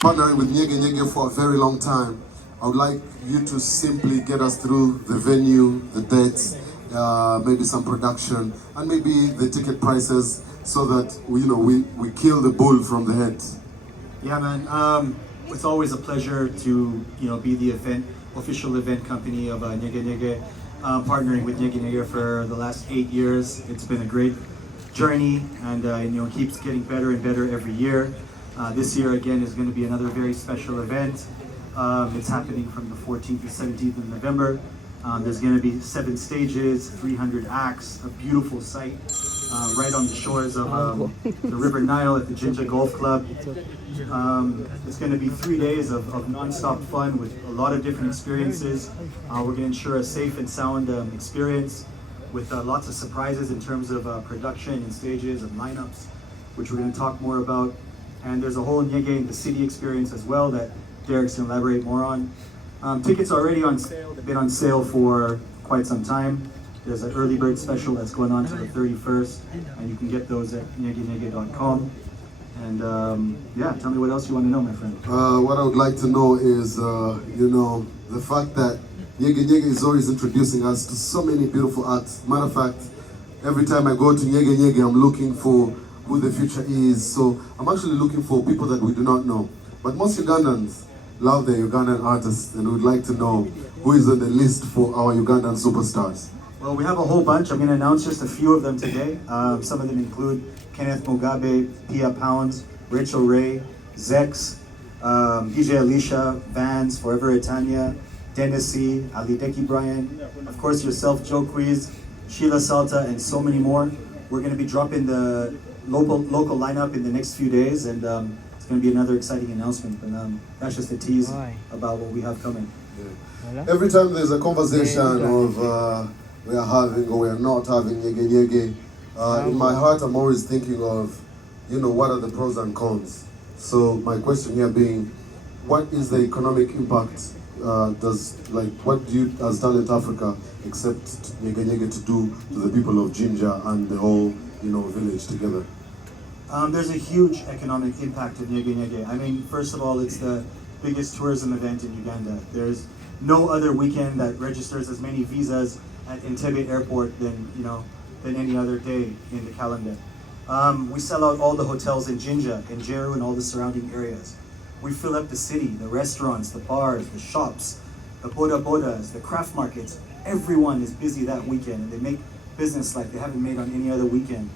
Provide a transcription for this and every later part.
Partnering with Nyege for a very long time. I would like you to simply get us through the venue, the dates, maybe some production, and maybe the ticket prices, so that we kill the bull from the head. Yeah, man. It's always a pleasure to be the official event company of Nyege. Partnering with Nyege for the last 8 years. It's been a great journey, and keeps getting better and better every year. This year again is going to be another very special event. It's happening from the 14th to 17th of November. There's going to be 7 stages, 300 acts, a beautiful site right on the shores of the River Nile at the Jinja Golf Club. It's going to be 3 days of non-stop fun with a lot of different experiences. We're going to ensure a safe and sound experience with lots of surprises in terms of production and stages and lineups, which we're going to talk more about. And there's a whole Nyege in the city experience as well that Derek's going to elaborate more on. Tickets are already on sale. They've been on sale for quite some time. There's an early bird special that's going on to the 31st, and you can get those at nyege.com. And yeah, tell me what else you want to know, my friend. What I would like to know is, the fact that Nyege is always introducing us to so many beautiful acts. Matter of fact, every time I go to Nyege, I'm looking for who the future is. So I'm actually looking for people that we do not know. But most Ugandans love their Ugandan artists, and would like to know who is on the list for our Ugandan superstars. Well, we have a whole bunch. I'm going to announce just a few of them today. Some of them include Kenneth Mugabe, Pia Pounds, Rachel Ray, Zex, DJ Alicia, Vans, Forever Etania, Dennis C, Ali Deki Bryan, of course yourself, Joe Quiz, Sheila Salta, and so many more. We're going to be dropping the local lineup in the next few days, and it's going to be another exciting announcement. But that's just a tease about what we have coming. Yeah. Every time there's a conversation of we are having or we are not having Nyege, in my heart I'm always thinking of, what are the pros and cons? So my question here being, what is the economic impact? What do you, as Talent Africa, expect Nyege to do to the people of Jinja and the whole, village together? There's a huge economic impact of Nyege. I mean, first of all, it's the biggest tourism event in Uganda. There's no other weekend that registers as many visas at Entebbe Airport than any other day in the calendar. We sell out all the hotels in Jinja, in Jeru, and all the surrounding areas. We fill up the city, the restaurants, the bars, the shops, the bodas, the craft markets. Everyone is busy that weekend, and they make business like they haven't made on any other weekend.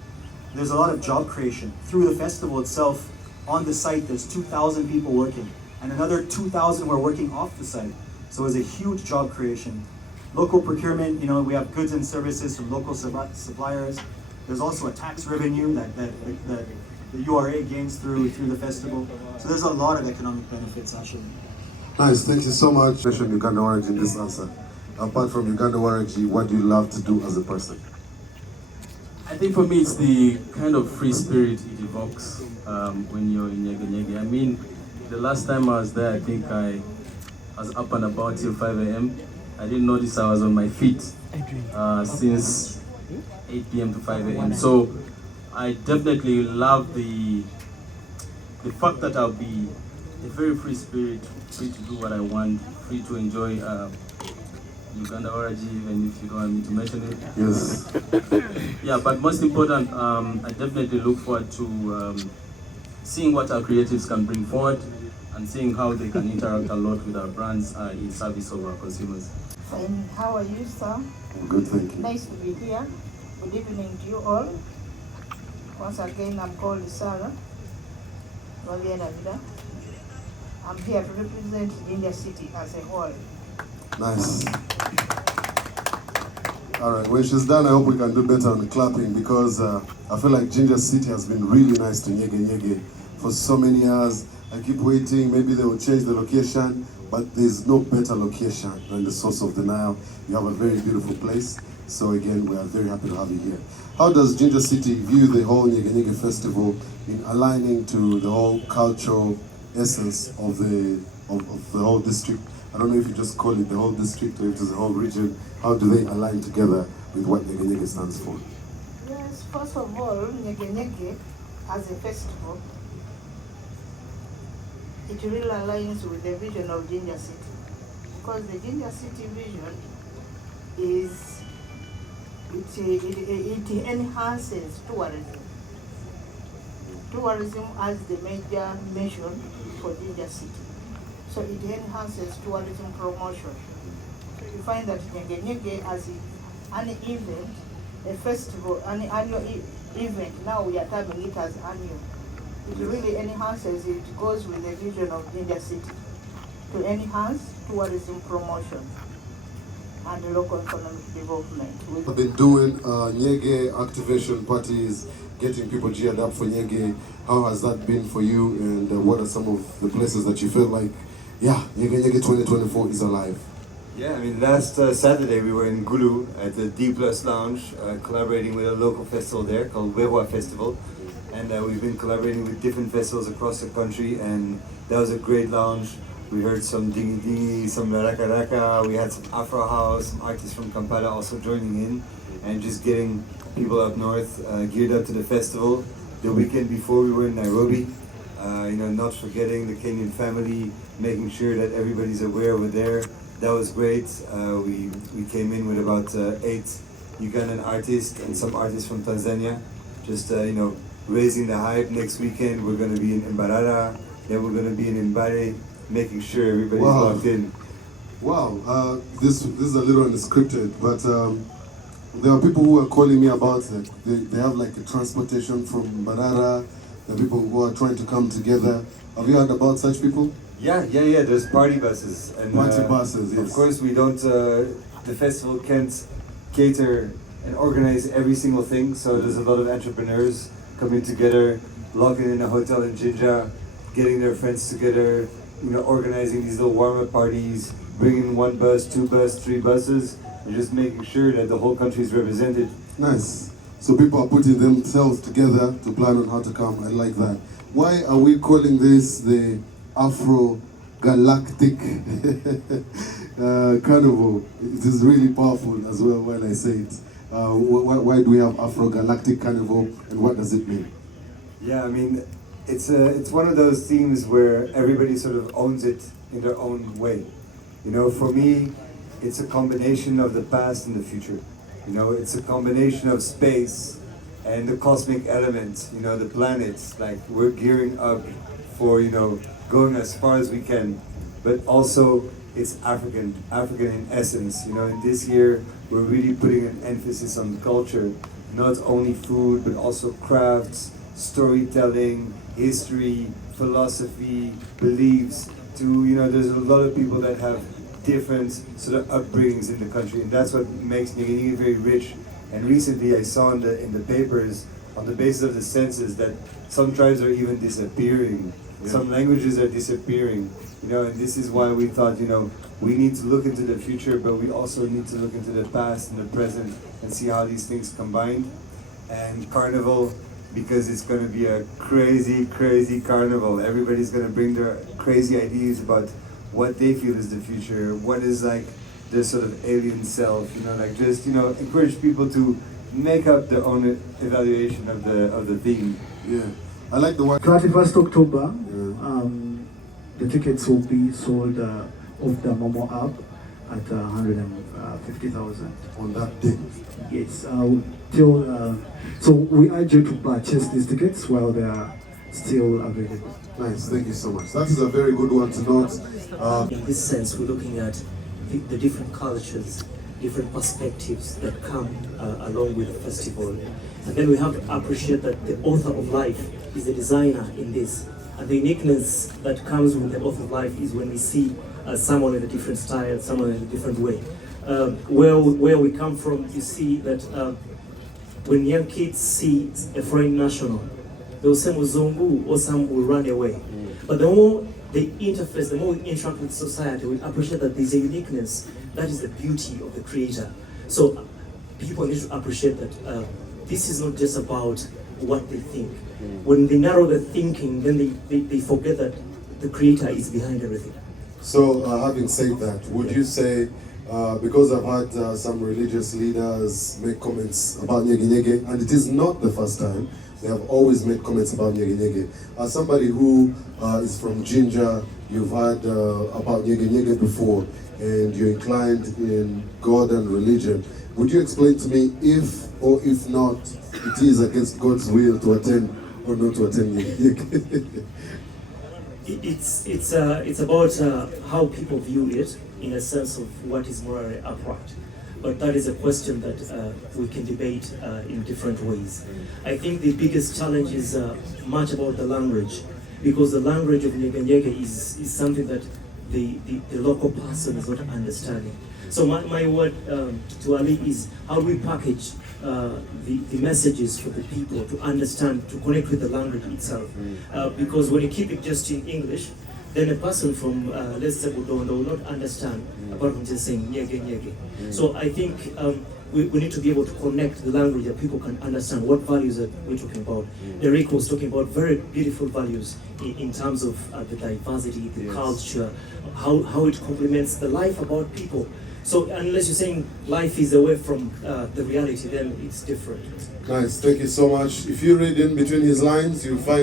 There's a lot of job creation. Through the festival itself, on the site, there's 2,000 people working, and another 2,000 were working off the site. So it's a huge job creation. Local procurement, we have goods and services from local suppliers. There's also a tax revenue that the URA gains through the festival. So there's a lot of economic benefits, actually. Nice, thank you so much. Mention Uganda origin in this answer. Apart from Uganda origin, what do you love to do as a person? I think for me it's the kind of free spirit it evokes when you're in Nyege. I mean, the last time I was there, I think I was up and about till 5 a.m. I didn't notice I was on my feet since 8 p.m. to 5 a.m. So I definitely love the fact that I'll be a very free spirit, free to do what I want, free to enjoy Uganda origin, even if you don't want me to mention it. Yes. Yeah, but most important, I definitely look forward to seeing what our creatives can bring forward and seeing how they can interact a lot with our brands in service of our consumers. And how are you, sir? Good, thank you. Nice to be here. Good evening to you all. Once again, I'm called Sarah. I'm here to represent India City as a whole. Nice. All right, when she's done, I hope we can do better on the clapping, because I feel like Jinja City has been really nice to Nyege for so many years. I keep waiting, maybe they will change the location, but there's no better location than the source of the Nile. You have a very beautiful place. So again, we are very happy to have you here. How does Jinja City view the whole Nyege Festival in aligning to the whole cultural essence of the whole district? I don't know if you just call it the whole district or if it's the whole region. How do they align together with what Nyege stands for? Yes, first of all, Nyege as a festival it really aligns with the vision of Jinja City. Because the Jinja City vision is, it enhances tourism. Tourism as the major mission for Jinja City. So it enhances tourism promotion. So you find that Nyege as an event, a festival, an annual event, now we are terming it as annual. It really enhances, it goes with the vision of Jinja City to enhance tourism promotion and local economic development. I've been doing Nyege activation parties, getting people geared up for Nyege. How has that been for you, and what are some of the places that you feel like, yeah, Nyege 2024 is alive? Yeah, I mean, last Saturday we were in Gulu at the D Plus Lounge, collaborating with a local festival there called Wewa Festival. And we've been collaborating with different festivals across the country, and that was a great lounge. We heard some dingy dingy, some raka raka, we had some Afro house, some artists from Kampala also joining in, and just getting people up north geared up to the festival. The weekend before we were in Nairobi, not forgetting the Kenyan family, making sure that everybody's aware we're there. That was great. We came in with about 8 Ugandan artists and some artists from Tanzania, just raising the hype. Next weekend we're going to be in Mbarara, then we're going to be in Mbare, making sure everybody's locked in. Wow, this is a little unscripted, but there are people who are calling me about it. They have like a transportation from Mbarara. There are people who are trying to come together. Have you heard about such people? Yeah. There's party buses and Party buses, yes. Of course, we don't. The festival can't cater and organize every single thing. So there's a lot of entrepreneurs coming together, locking in a hotel in Jinja, getting their friends together, organizing these little warm-up parties, bringing 1 bus, 2 bus, 3 buses, and just making sure that the whole country is represented. Nice. So people are putting themselves together to plan on how to come. I like that. Why are we calling this the Afro-Galactic Carnival? It is really powerful as well when I say it. Why do we have Afro-Galactic Carnival, and what does it mean? Yeah, I mean, it's one of those themes where everybody sort of owns it in their own way. For me, it's a combination of the past and the future. It's a combination of space and the cosmic element, the planets. Like, we're gearing up for, going as far as we can, but also it's African in essence. In this year, we're really putting an emphasis on culture, not only food, but also crafts, storytelling, history, philosophy, beliefs. There's a lot of people that have different sort of upbringings in the country, and that's what makes Nyege very rich. And recently I saw in the papers, on the basis of the census, that some tribes are even disappearing. Yeah. Some languages are disappearing, and this is why we thought, we need to look into the future, but we also need to look into the past and the present and see how these things combine. And Carnival, because it's going to be a crazy, crazy carnival. Everybody's going to bring their crazy ideas about what they feel is the future, what is like their sort of alien self, encourage people to make up their own evaluation of the theme. Yeah, I like the one. 31st October, the tickets will be sold off the Momo app at 150,000 on that day. Yes, so we urge you to purchase these tickets while they are still available. Nice, thank you so much. That is a very good one to note. In this sense, we're looking at the different cultures, different perspectives that come along with the festival. And then we have to appreciate that the author of life is the designer in this. And the uniqueness that comes with the author of life is when we see someone in a different style, someone in a different way. Where we come from, you see that when young kids see a foreign national, they'll say Muzungu, or some will run away. But the more they interface, the more we interact with society, we appreciate that there's a uniqueness. That is the beauty of the creator. So people need to appreciate that this is not just about what they think. When they narrow their thinking, then they forget that the creator is behind everything. So having said that, would you say, because I've had some religious leaders make comments about Nyege Nyege, and it is not the first time, they have always made comments about Nyege Nyege. As somebody who is from Jinja, you've heard about Nyege Nyege before, and you're inclined in God and religion. Would you explain to me if or if not it is against God's will to attend or not to attend Nyege Nyege? It's about how people view it in a sense of what is morally upright. But that is a question that we can debate in different ways. I think the biggest challenge is much about the language, because the language of Nyege Nyege is something that the local person is not understanding. So my word to Ali is, how do we package the messages for the people to understand, to connect with the language itself? Because when you keep it just in English, then a person from, let's say, Uganda will not understand, apart from just saying Nyege Nyege. So I think we need to be able to connect the language that people can understand what values that we're talking about. Eric was talking about very beautiful values in terms of the diversity, the culture, how it complements the life about people. So unless you're saying life is away from the reality, then it's different. Nice, thank you so much. If you read in between his lines, you'll find